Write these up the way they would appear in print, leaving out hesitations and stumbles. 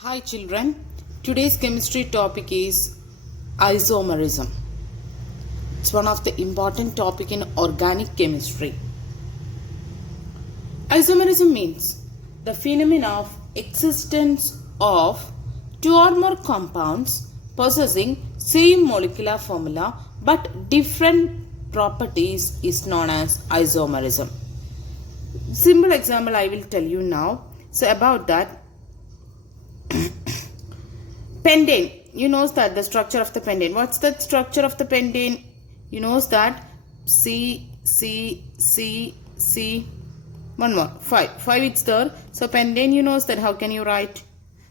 Hi children, today's chemistry topic is isomerism. It's one of the important topic in organic chemistry. Isomerism means the phenomenon of existence of two or more compounds possessing same molecular formula but different properties is known as isomerism. Simple example I will tell you now. So about that, pentane, you know that the structure of the pentane. What's the structure of the pentane? You know that C, one more, 5 it's there. So pentane, you know that how can you write?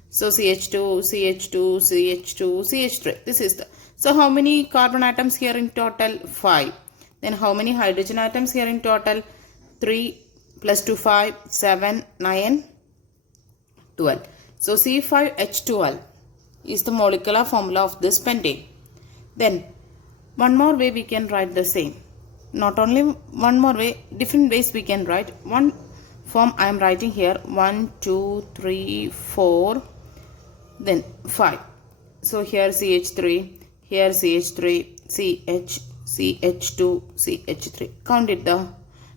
So CH2, CH2, CH2, CH3. This is the. So how many carbon atoms here in total? 5. Then how many hydrogen atoms here in total? 3 plus 2, 5, 7, 9, 12. So C5H12 is the molecular formula of this pentane. Then one more way we can write the same. Not only one more way, different ways we can write. One form I am writing here 1, 2, 3, 4, then 5. So here CH3, here CH3, CH, CH2, CH3. Count it the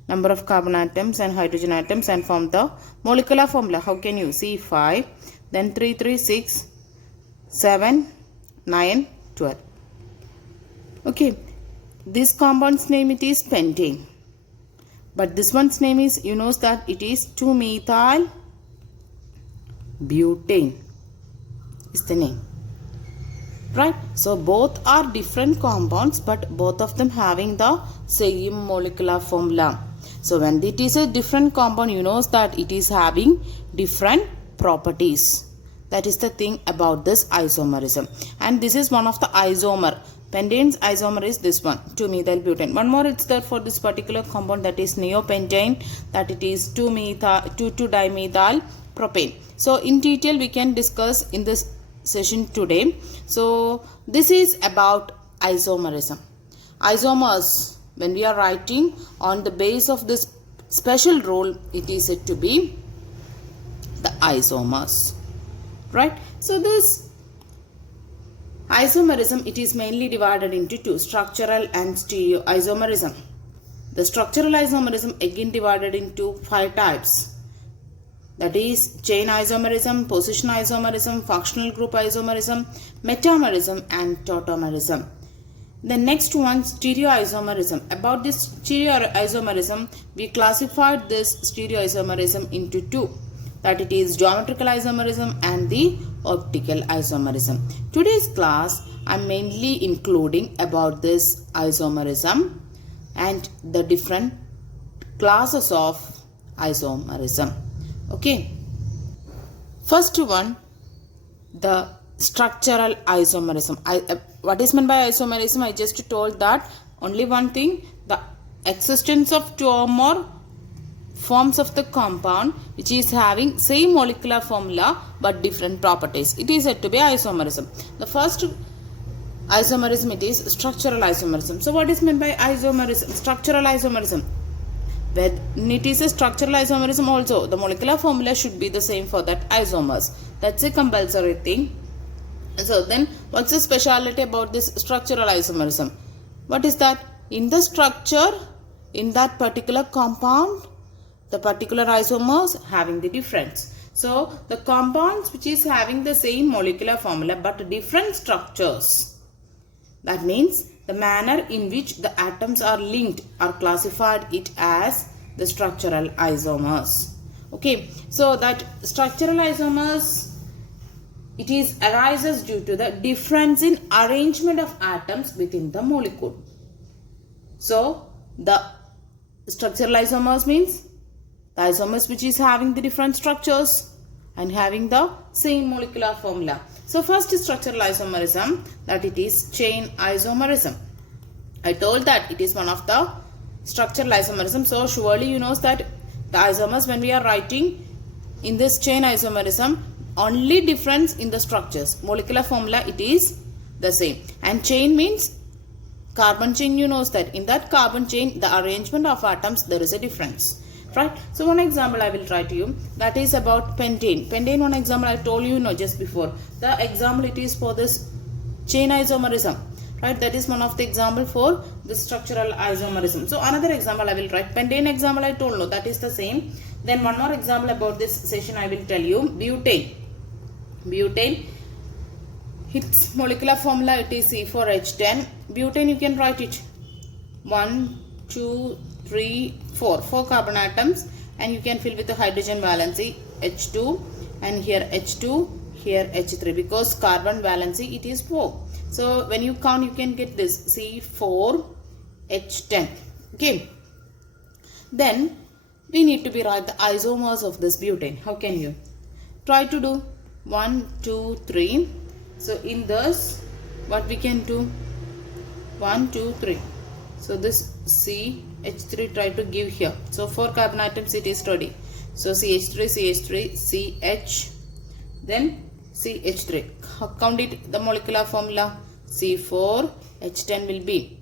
number of carbon atoms and hydrogen atoms and form the molecular formula. How can you? C5, then 3, 3, 6, 7, 9, 12. Okay, this compound's name it is pentane. But this one's name is, you know that it is 2-methyl butane is the name. Right? So both are different compounds but both of them having the same molecular formula. So when it is a different compound, you know that it is having different properties. That is the thing about this isomerism. And this is one of the isomer. Pentane's isomer is this one, 2-methyl butane. One more it's there for this particular compound, that is neopentane, that it is 2-dimethyl propane. So in detail we can discuss in this session today. So this is about isomerism. Isomers, when we are writing on the base of this special rule, it is said to be the isomers. Right? So this isomerism, it is mainly divided into two, structural and stereoisomerism. The structural isomerism again divided into 5 types. That is chain isomerism, position isomerism, functional group isomerism, metamerism and tautomerism. The next one, stereoisomerism. About this stereoisomerism, we classified this stereoisomerism into 2. That it is geometrical isomerism and the optical isomerism. Today's class I am mainly including about this isomerism and the different classes of isomerism. Okay. First one, the structural isomerism. What is meant by isomerism? I just told that only one thing, the existence of 2 or more forms of the compound which is having same molecular formula but different properties. It is said to be isomerism. The first isomerism, it is structural isomerism. So what is meant by isomerism? Structural isomerism. When it is a structural isomerism also, the molecular formula should be the same for that isomers. That's a compulsory thing. So then what's the speciality about this structural isomerism? What is that? In the structure, in that particular compound, the particular isomers having the difference. So the compounds which is having the same molecular formula but different structures. That means the manner in which the atoms are linked are classified it as the structural isomers. Okay, so that structural isomers, it is arises due to the difference in arrangement of atoms within the molecule. So the structural isomers means the isomers which is having the different structures and having the same molecular formula. So first is structural isomerism, that it is chain isomerism. I told that it is one of the structural isomerism. So surely you know that the isomers, when we are writing in this chain isomerism, only difference in the structures. Molecular formula it is the same. And chain means carbon chain, you know that in that carbon chain the arrangement of atoms there is a difference. right? So one example I will try to you, that is about pentane. Pentane, one example I told you just before. The example it is for this chain isomerism, right? That is one of the example for the structural isomerism. So another example I will write. Pentane example I told, no, that is the same. Then one more example about this session I will tell you. Butane. Butane, its molecular formula it is C4H10. Butane, you can write it 1, 2, 3, 4 carbon atoms, and you can fill with the hydrogen valency H2, and here H2, here H3, because carbon valency it is 4. So when you count, you can get this C4H10. Okay. Then we need to be write the isomers of this butane. How can you try to do? 1, 2, 3. So in this, what we can do? 1, 2, 3. So this CH3 try to give here. So 4 carbon atoms it is ready. So CH3, CH3, CH, then CH3. Count it, the molecular formula. C4H10 will be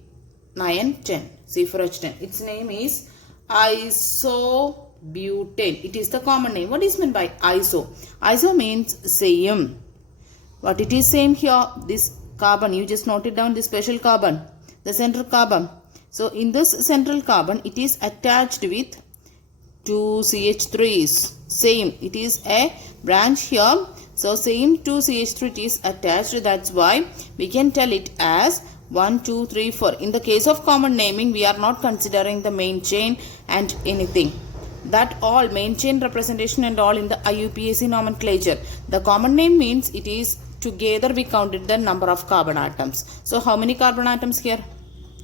9, 10. C4H10. Its name is isobutane. It is the common name. What is meant by iso? Iso means same. What it is same here? This carbon, you just note it down, this special carbon, the central carbon. So in this central carbon, it is attached with 2 CH3s. Same, it is a branch here. So same 2 CH3 it is attached. That's why we can tell it as 1, 2, 3, 4. In the case of common naming, we are not considering the main chain and anything. That all main chain representation and all in the IUPAC nomenclature. The common name means it is together we counted the number of carbon atoms. So how many carbon atoms here?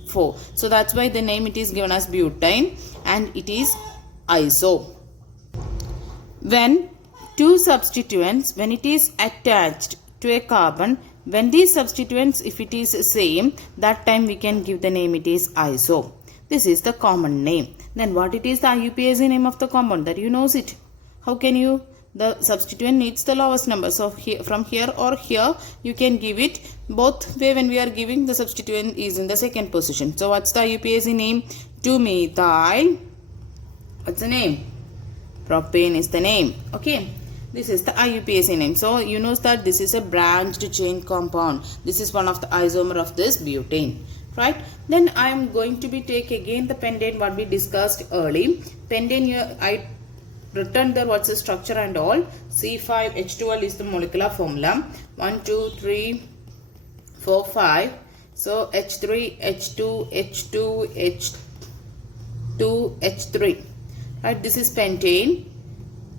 4. So that's why the name it is given as butane, and it is iso. When two substituents, when it is attached to a carbon, when these substituents, if it is same, that time we can give the name it is iso. This is the common name. Then what it is the IUPAC name of the compound, that you knows it. How can you? The substituent needs the lowest number. So here, from here or here, you can give it both way. When we are giving, the substituent is in the second position. So what's the IUPAC name? 2-methyl. What's the name? Propane is the name. Okay. This is the IUPAC name. So you know that this is a branched chain compound. This is one of the isomer of this butane. Right. Then I am going to be take again the pentane what we discussed early. Pentane here I written there what's the structure and all. C5H12 is the molecular formula. 1, 2, 3, 4, 5. So H3, H2, H2, H2, H3. Right. This is pentane.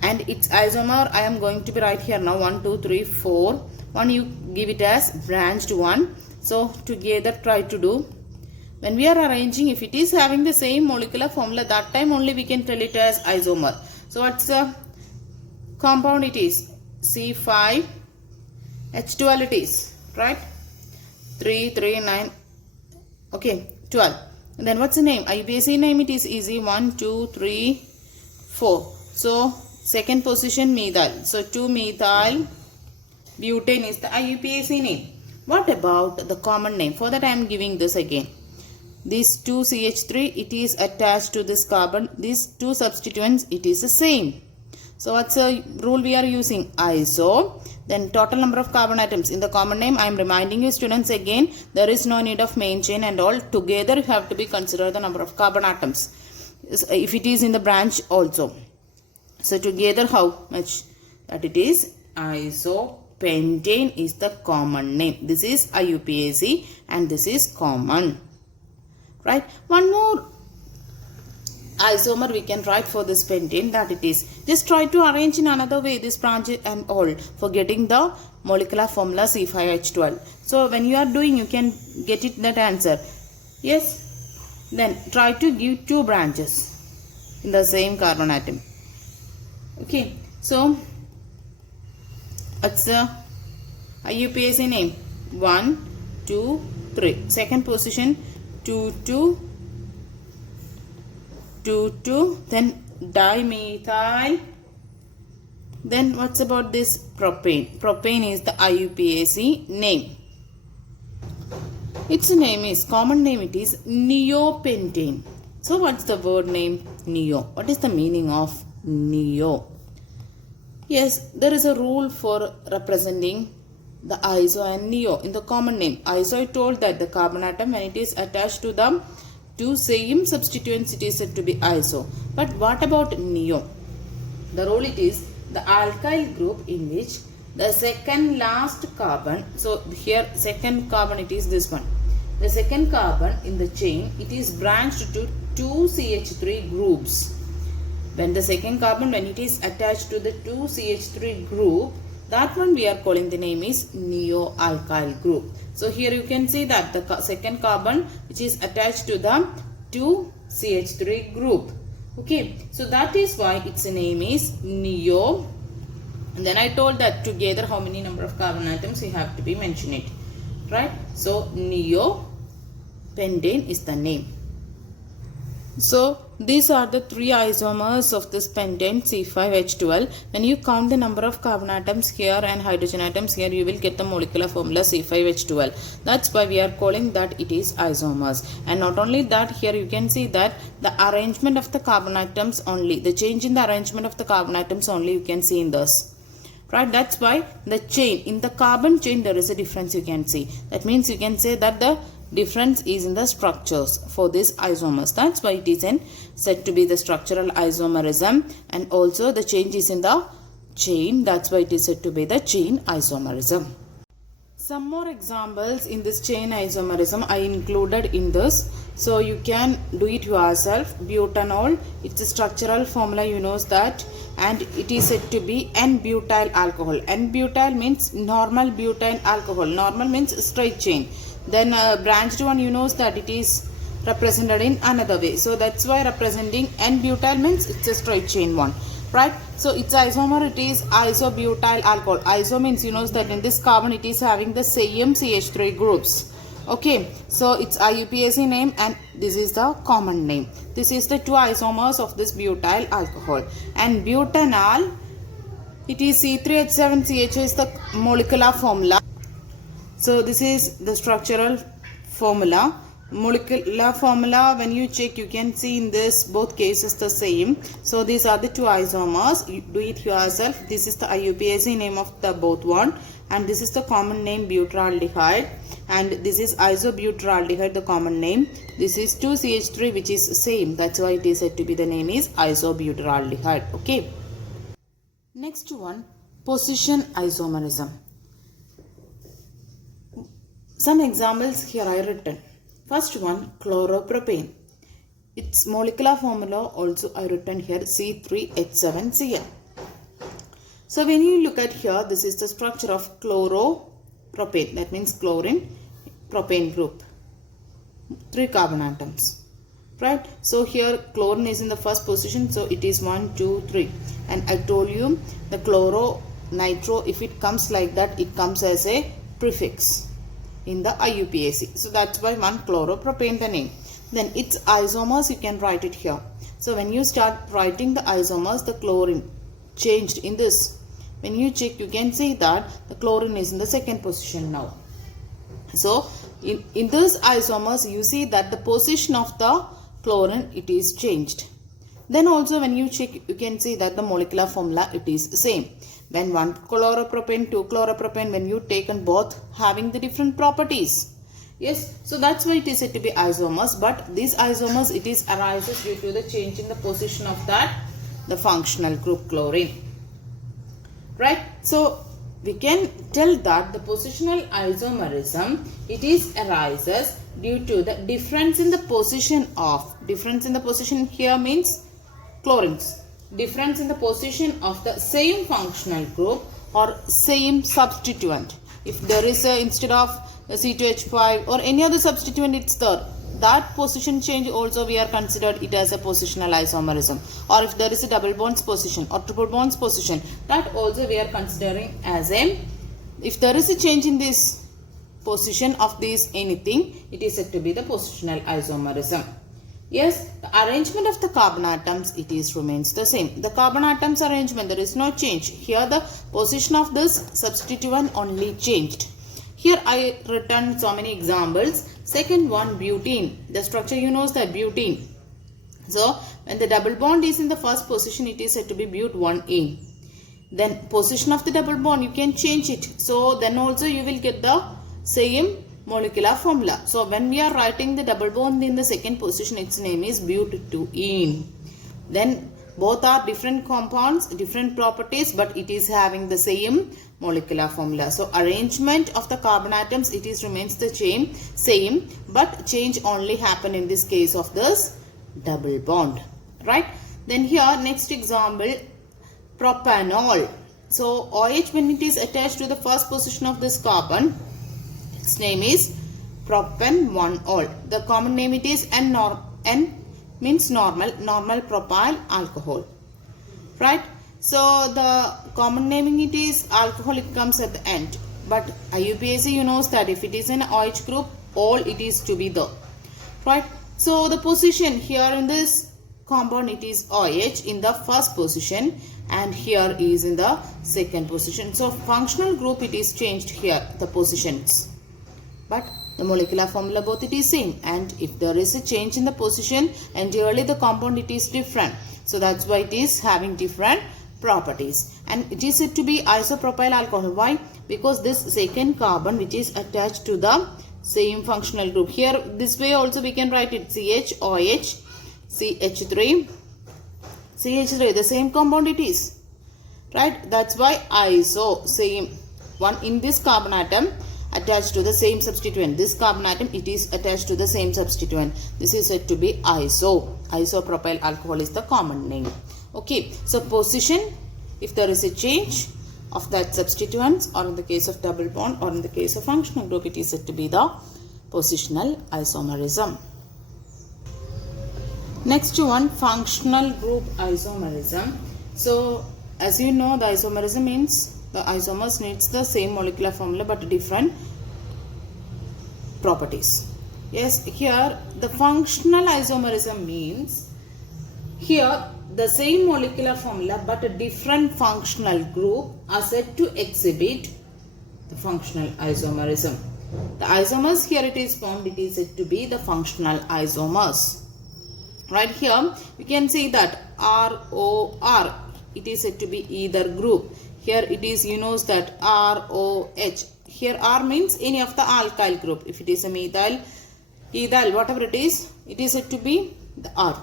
And its isomer I am going to be right here now. 1, 2, 3, 4. One you give it as branched one. So together try to do. When we are arranging, if it is having the same molecular formula, that time only we can tell it as isomer. So what's the compound it is? C5H12 it is. Right? 3, 3, 9. Okay. 12. And then what's the name? IUPAC name it is easy. 1, 2, 3, 4. So second position methyl. So 2-methyl butane is the IUPAC name. What about the common name? For that I am giving this again. This 2CH3 it is attached to this carbon. These two substituents it is the same. So what's the rule we are using? Iso. Then total number of carbon atoms. In the common name I am reminding you students again, there is no need of main chain and all. Together you have to be consider the number of carbon atoms. If it is in the branch also. So together how much? That it is isopentane is the common name. This is IUPAC and this is common. Right? One more isomer we can write for this pentane, that it is. Just try to arrange in another way this branch and all for getting the molecular formula C5H12. So when you are doing, you can get it that answer. Yes. Then try to give two branches in the same carbon atom. Okay, so what's the IUPAC name? 1, 2, 3. Second position 2, 2, 2, 2. Then dimethyl. Then what's about this propane? Propane is the IUPAC name. Its name is, common name it is neopentane. So what's the word name neo? What is the meaning of neo? Yes, there is a rule for representing the iso and neo in the common name. Iso, I told that the carbon atom, when it is attached to the two same substituents, it is said to be iso. But what about neo? The rule it is the alkyl group in which the second last carbon, so here second carbon, it is this one. The second carbon in the chain, it is branched to two CH3 groups. When the second carbon, when it is attached to the two CH3 group, that one we are calling the name is neo-alkyl group. So here you can see that the second carbon which is attached to the two CH3 group. Okay, so that is why its name is neo. And then I told that together how many number of carbon atoms you have to be mention it. Right? So neo pentane is the name. So these are the three isomers of this pentane C5H12. When you count the number of carbon atoms here and hydrogen atoms here, you will get the molecular formula C5H12. That's why we are calling that it is isomers. And not only that, here you can see that the arrangement of the carbon atoms only, the change in the arrangement of the carbon atoms only you can see in this. Right? That's why the chain, in the carbon chain there is a difference you can see. That means you can say that the difference is in the structures for these isomers. That's why it is said to be the structural isomerism, and also the change is in the chain. That's why it is said to be the chain isomerism. Some more examples in this chain isomerism I included in this, so you can do it yourself. Butanol, it's a structural formula, you know that, and it is said to be N-butyl alcohol. N-butyl means normal butyl alcohol. Normal means straight chain. Then branched one, you know that it is represented in another way. So that's why representing N-butyl means it's a straight chain one. Right? So its isomer, it is isobutyl alcohol. Iso means, you know that in this carbon it is having the same CH3 groups. Okay, so it's IUPAC name and this is the common name. This is the two isomers of this butyl alcohol. And butanol, it is C3H7CH is the molecular formula. So this is the structural formula. Molecular formula, when you check, you can see in this both cases the same. So these are the two isomers. You do it yourself. This is the IUPAC name of the both one, and this is the common name butyraldehyde, and this is isobutyraldehyde, the common name. This is 2CH3 which is same. That's why it is said to be the name is isobutyraldehyde. Okay. Next one, position isomerism. Some examples here I written. First one, chloropropane. Its molecular formula also I written here C3H7Cl. So when you look at here, this is the structure of chloropropane. That means chlorine, propane group. 3 carbon atoms. Right? So here chlorine is in the first position. So it is 1, 2, 3. And I told you the chloro, nitro, if it comes like that, it comes as a prefix in the IUPAC. So that's why 1 chloropropane the name. Then its isomers you can write it here. So when you start writing the isomers, the chlorine changed in this. When you check, you can see that the chlorine is in the second position now. So in this isomers you see that the position of the chlorine it is changed. Then also when you check, you can see that the molecular formula it is the same. When 1 chloropropane, 2 chloropropane, when you taken both having the different properties. Yes, so that's why it is said to be isomers. But these isomers it is arises due to the change in the position of that the functional group chlorine. Right? So we can tell that the positional isomerism it is arises due to the difference in the position of, difference in the position here means chlorines. Difference in the position of the same functional group or same substituent. If there is a, instead of a C2H5 or any other substituent it's there, that position change also we are considered it as a positional isomerism. Or if there is a double bonds position or triple bonds position, that also we are considering as a, if there is a change in this position of this anything, it is said to be the positional isomerism. Yes, the arrangement of the carbon atoms, it is remains the same. The carbon atoms arrangement, there is no change. Here the position of this substituent only changed. Here I written so many examples. Second one, butene. The structure you know is that butene. So when the double bond is in the first position, it is said to be but 1A. Then position of the double bond, you can change it. So then also you will get the same molecular formula. So when we are writing the double bond in the second position, its name is but2ene. Then both are different compounds, different properties, but it is having the same molecular formula. So arrangement of the carbon atoms, it is remains the same, but change only happen in this case of this double bond, right? Then here next example, propanol. So OH, when it is attached to the first position of this carbon, its name is propan-1-ol. The common name it is N means normal propyl alcohol, right? So the common naming it is alcohol, it comes at the end, but IUPAC you knows that if it is an OH group, all it is to be the, right? So the position here in this compound, it is OH in the first position and here is in the second position. So functional group, it is changed here, the positions, but the molecular formula both it is same, and if there is a change in the position entirely the compound, it is different. So that's why it is having different properties, and it is said to be isopropyl alcohol. Why? Because this second carbon which is attached to the same functional group, here this way also we can write it CHOH CH3 the same compound it is, right? That's why iso, same one in this carbon atom attached to the same substituent. This carbon atom, it is attached to the same substituent. This is said to be isopropyl alcohol is the common name. Okay, so position, if there is a change of that substituents, or in the case of double bond, or in the case of functional group, it is said to be the positional isomerism. Next one, functional group isomerism. So as you know, the isomerism means the isomers needs the same molecular formula but different properties. Yes, here the functional isomerism means here the same molecular formula but a different functional group are said to exhibit the functional isomerism. The isomers here it is found, it is said to be the functional isomers. Right here you can see that ROR, it is said to be either group. Here it is, you know that ROH. Here R means any of the alkyl group. If it is a methyl, ethyl, whatever it is said to be the R.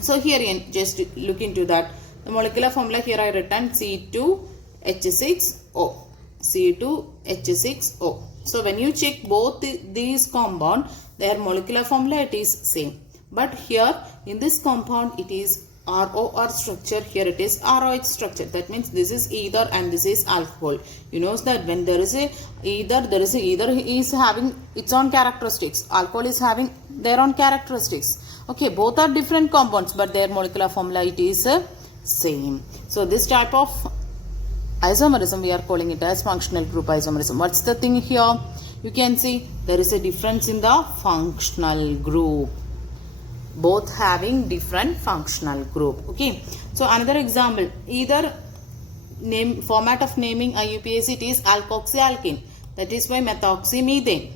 So here just look into that. The molecular formula here I written C2H6O. C2H6O. So when you check both these compound, their molecular formula it is same. But here in this compound it is ROR structure, here it is ROH structure. That means this is ether and this is alcohol. You know that when there is a ether is having its own characteristics. Alcohol is having their own characteristics. Okay, both are different compounds but their molecular formula it is same. So this type of isomerism we are calling it as functional group isomerism. What's the thing here? You can see there is a difference in the functional group. Both having different functional group. Okay, so another example, either name format of naming IUPAC it is alkoxyalkene, that is by methoxymethane.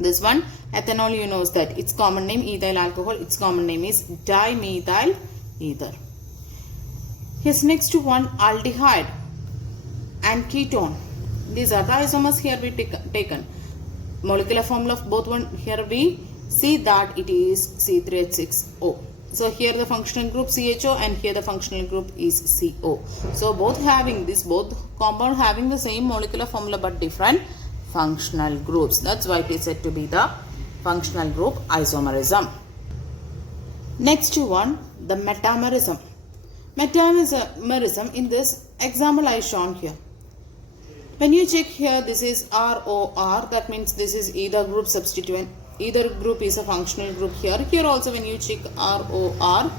This one ethanol, you know that its common name ethyl alcohol, its common name is dimethyl ether. Here's next one, aldehyde and ketone. These are the isomers here we taken. Molecular formula of both one here we see that it is C3H6O. So here the functional group CHO and here the functional group is CO. So both compound having the same molecular formula but different functional groups. That's why it is said to be the functional group isomerism. Next one, the metamerism. Metamerism in this example I shown here. When you check here, this is ROR, that means this is either group substituent. Either group is a functional group here. Here also when you check ROR,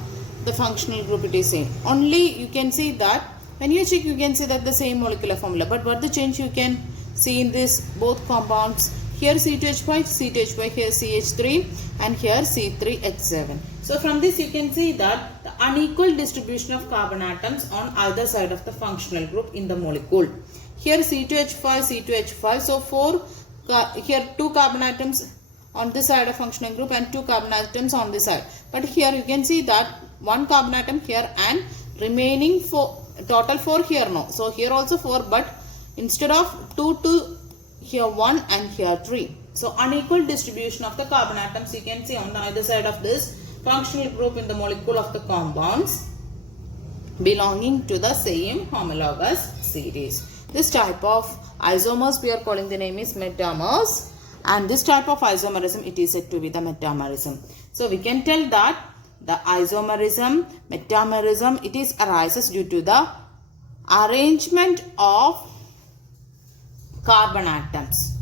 the functional group it is same. Only you can see that when you check you can see that the same molecular formula. But what the change you can see in this both compounds, here C2H5, here CH3 and here C3H7. So from this you can see that the unequal distribution of carbon atoms on either side of the functional group in the molecule. Here C2H5, So here 2 carbon atoms on this side of functional group and 2 carbon atoms on this side. But here you can see that 1 carbon atom here and remaining 4, total 4 here no. So here also 4, but instead of 2 here 1 and here 3. So unequal distribution of the carbon atoms you can see on the either side of this functional group in the molecule of the compounds belonging to the same homologous series. This type of isomers we are calling the name is metamers, and this type of isomerism it is said to be the metamerism. So we can tell that the isomerism, metamerism, it is arises due to the arrangement of carbon atoms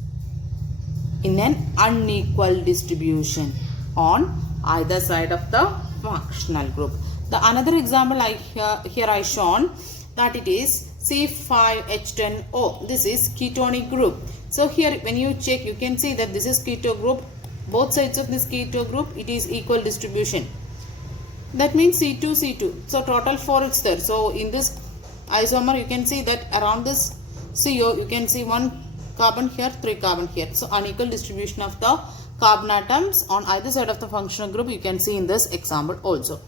in an unequal distribution on either side of the functional group. The another example here I shown that it is C5H10O. This is ketonic group. So here when you check you can see that this is keto group. Both sides of this keto group it is equal distribution. That means C2, C2. So total 4 is there. So in this isomer you can see that around this CO you can see 1 carbon here, 3 carbon here. So unequal distribution of the carbon atoms on either side of the functional group you can see in this example also.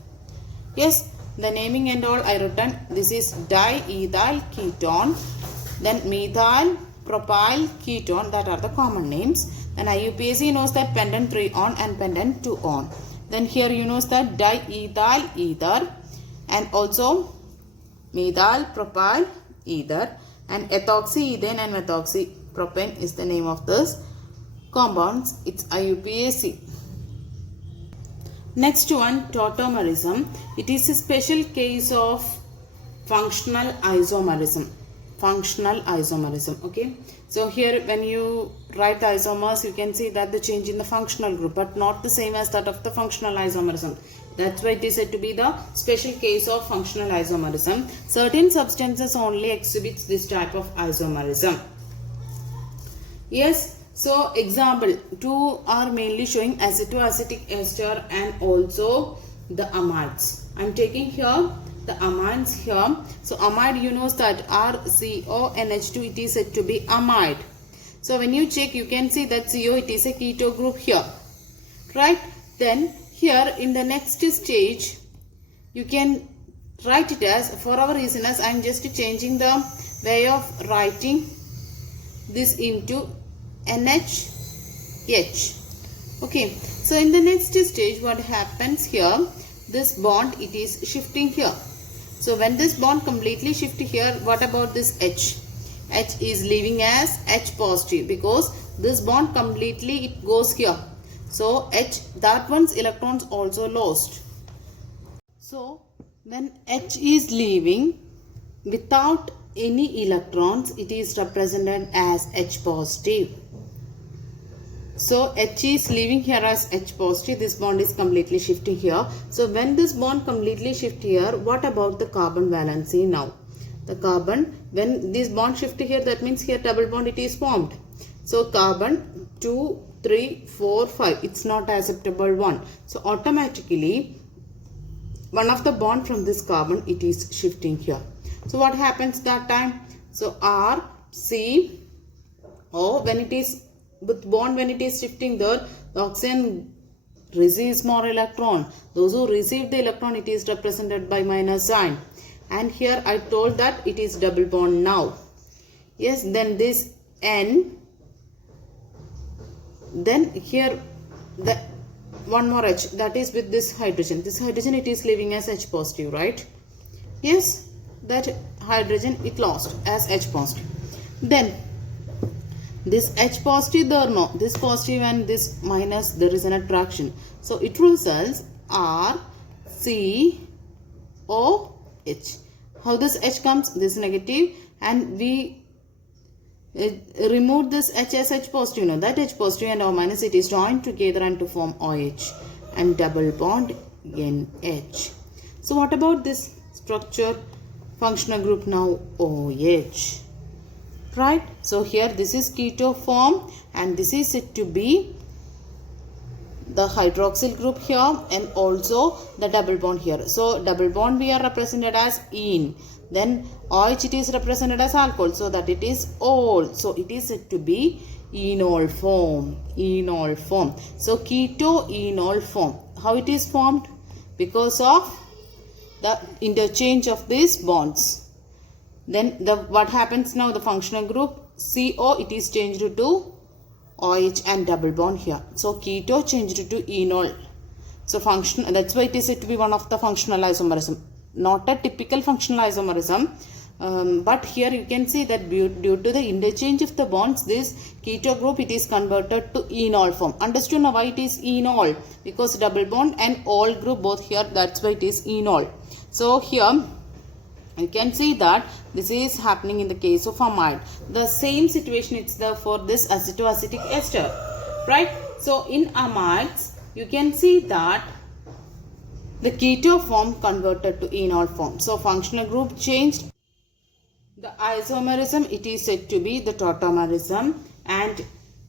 Yes, the naming and all I written. This is diethyl ketone, then methyl propyl ketone, that are the common names. Then IUPAC knows that pendant 3 on and pendant 2 on. Then here you know that diethyl ether and also methyl propyl ether, and ethoxyethane and methoxypropane is the name of this compounds. It's IUPAC. Next one, tautomerism. It is a special case of functional isomerism. Okay. So here when you write the isomers you can see that the change in the functional group, but not the same as that of the functional isomerism. That's why it is said to be the special case of functional isomerism. Certain substances only exhibits this type of isomerism. Yes. So example 2 are mainly showing acetoacetic ester and also the amides. I am taking here the amides here. So amide you know that RCONH2 it is said to be amide. So when you check you can see that CO it is a keto group here. Right. Then here in the next stage you can write it as, for our reason as I am just changing the way of writing this into NHH. Okay, so in the next stage what happens here, this bond it is shifting here. So when this bond completely shift here, what about this H? H is leaving as H positive because this bond completely it goes here. So H, that one's electrons also lost. So when H is leaving without any electrons, it is represented as H positive. So H is leaving here as H positive. This bond is completely shifting here. So when this bond completely shift here, what about the carbon valency now? The carbon, when this bond shift here, that means here double bond it is formed. So carbon 2, 3, 4, 5. It's not acceptable one. So automatically one of the bond from this carbon it is shifting here. So what happens that time? So R, C, O, when it is with bond, when it is shifting there, the oxygen receives more electron. Those who receive the electron, it is represented by minus sign. And here I told that it is double bond now. Yes, then this N. Then here the one more H, that is with this hydrogen. This hydrogen it is leaving as H positive, right? Yes, that hydrogen it lost as H positive. Then this H positive there no, this positive and this minus there is an attraction. So it results R, C, O, H. How this H comes? This negative, and we remove this H as H positive. No, that H positive and O minus it is joined together and to form OH and double bond NH. So what about this structure? Functional group now OH. Right, so here this is keto form and this is said to be the hydroxyl group here and also the double bond here. So double bond we are represented as ene. Then OH it is represented as alcohol, so that it is ol. So it is said to be enol form. Enol form. So keto-enol form. How it is formed? Because of the interchange of these bonds. Then what happens now? The functional group CO, it is changed to OH and double bond here. So keto changed to enol. So that's why it is said to be one of the functional isomerism. Not a typical functional isomerism. But here you can see that due to the interchange of the bonds, this keto group it is converted to enol form. Understood now why it is enol? Because double bond and ol group both here, that's why it is enol. So here you can see that this is happening in the case of amide. The same situation is there for this acetoacetic ester, right? So in amides you can see that the keto form converted to enol form. So functional group changed. The isomerism it is said to be the tautomerism, and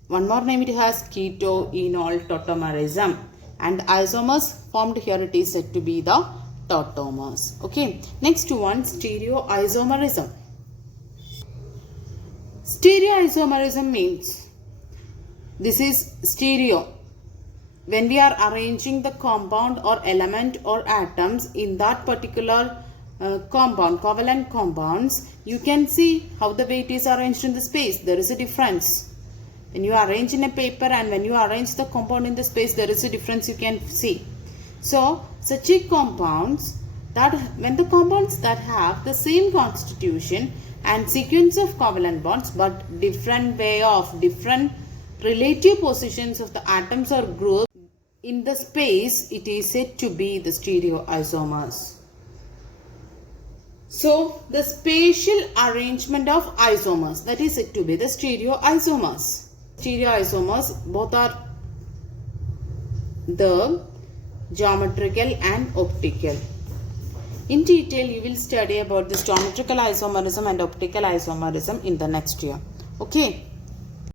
one more name it has keto-enol tautomerism, and isomers formed here it is said to be the tautomers. Okay, next one, stereoisomerism. Stereoisomerism means this is stereo. When we are arranging the compound or element or atoms in that particular compound, covalent compounds, you can see how the weight is arranged in the space. There is a difference. When you arrange in a paper and when you arrange the compound in the space, there is a difference you can see. So, such a compounds that when the compounds that have the same constitution and sequence of covalent bonds but different relative positions of the atoms or groups in the space, it is said to be the stereoisomers. So, the spatial arrangement of isomers, that is said to be the stereoisomers. Stereoisomers both are the geometrical and optical. In detail, you will study about this geometrical isomerism and optical isomerism in the next year. Okay.